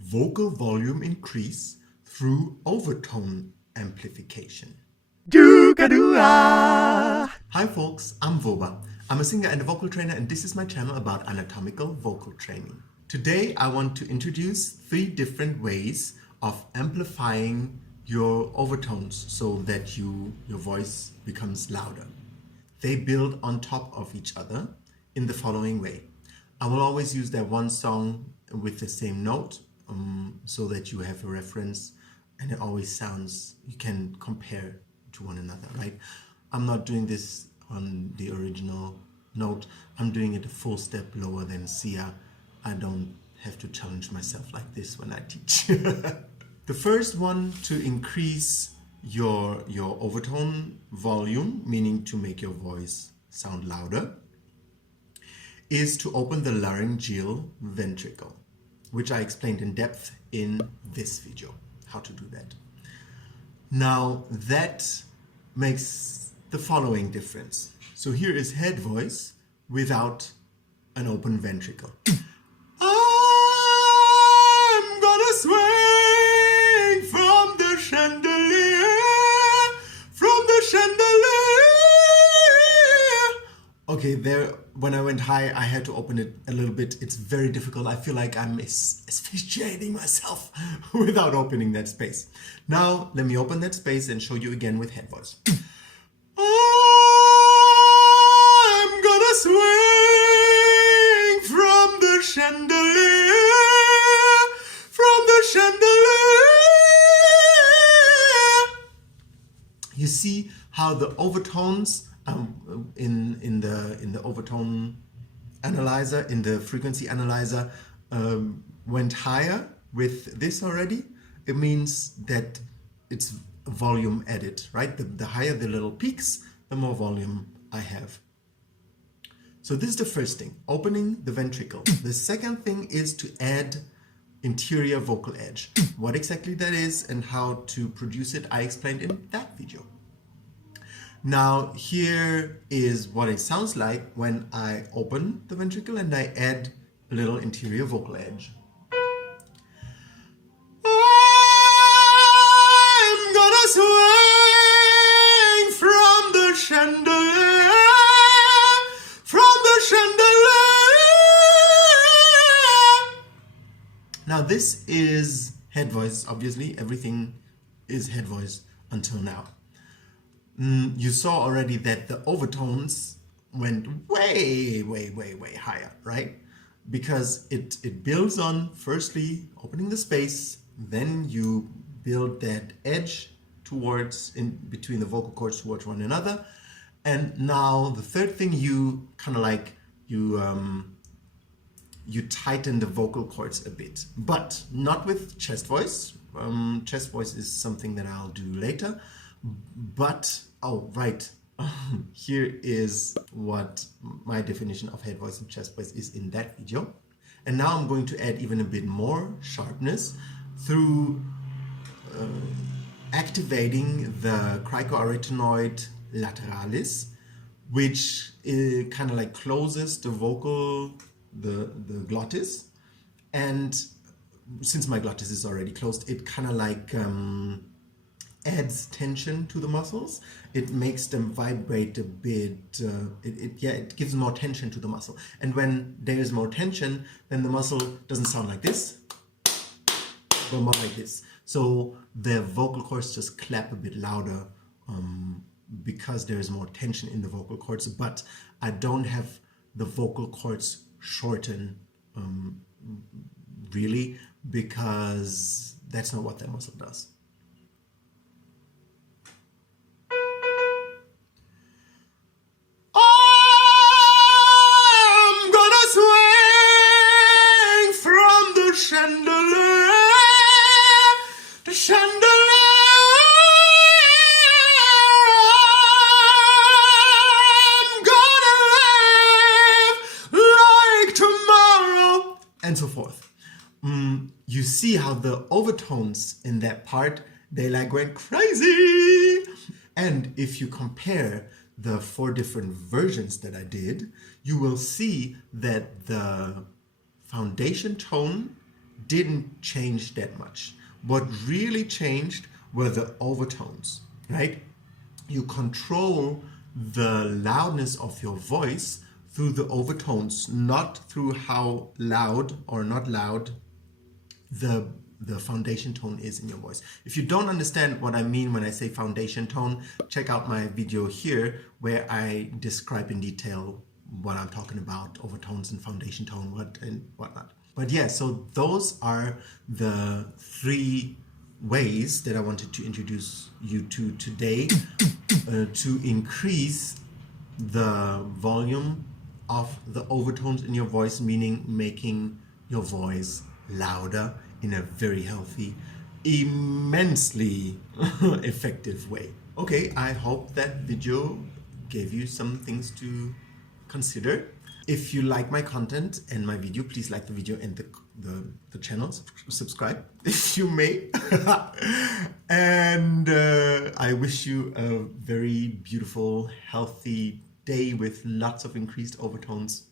Vocal volume increase through overtone amplification. Hi folks, I'm Voba. I'm a singer and a vocal trainer, and this is my channel about anatomical vocal training. Today I want to introduce 3 different ways of amplifying your overtones so that your voice becomes louder. They build on top of each other in the following way. I will always use that one song with the same note so that you have a reference, and it always sounds, you can compare to one another, right? I'm not doing this on the original note. I'm doing it a full step lower than Sia. I don't have to challenge myself like this when I teach. The first one to increase your overtone volume, meaning to make your voice sound louder, is to open the laryngeal ventricle, which I explained in depth in this video, how to do that. Now that makes the following difference. So here is head voice without an open ventricle. I'm gonna swing from the chandelier, from the chandelier. Okay, there, when I went high, I had to open it a little bit. It's very difficult. I feel like I'm asphyxiating myself without opening that space. Now, let me open that space and show you again with head voice. I'm gonna swing from the chandelier, from the chandelier. You see how the overtones in the overtone analyzer, in the frequency analyzer, went higher with this already. It means that it's volume added, right? The higher the little peaks, the more volume I have. So this is the first thing, opening the ventricle. The second thing is to add interior vocal edge. What exactly that is and how to produce it, I explained in that video. Now here is what it sounds like when I open the ventricle and I add a little interior vocal edge. I'm gonna swing from the chandelier, from the chandelier. Now this is head voice, obviously. Everything is head voice until now. You saw already that the overtones went way higher, right? Because it builds on, firstly, opening the space, then you build that edge towards, in between the vocal cords towards one another. And now the third thing, you kind of like, you tighten the vocal cords a bit, but not with chest voice. Chest voice is something that I'll do later. But, oh, right, here is what my definition of head voice and chest voice is in that video. And now I'm going to add even a bit more sharpness through activating the Crico-Arytenoid Lateralis, which kind of like closes the vocal, the glottis. And since my glottis is already closed, it kind of like adds tension to the muscles. It makes them vibrate a bit. It gives more tension to the muscle. And when there is more tension, then the muscle doesn't sound like this, but more like this. So the vocal cords just clap a bit louder because there is more tension in the vocal cords. But I don't have the vocal cords shorten really, because that's not what that muscle does. Chandelier, the chandelier. I'm gonna live like tomorrow, and so forth. You see how the overtones in that part, they like went crazy. And if you compare the 4 different versions that I did, you will see that the foundation tone didn't change that much. What really changed were the overtones, right? You control the loudness of your voice through the overtones, not through how loud or not loud the foundation tone is in your voice. If you don't understand what I mean when I say foundation tone, check out my video here where I describe in detail what I'm talking about, overtones and foundation tone, what and whatnot. But yeah, so those are the 3 ways that I wanted to introduce you to today to increase the volume of the overtones in your voice, meaning making your voice louder in a very healthy, immensely effective way. Okay, I hope that video gave you some things to consider. If you like my content and my video, please like the video and the channel, subscribe if you may. And I wish you a very beautiful, healthy day with lots of increased overtones.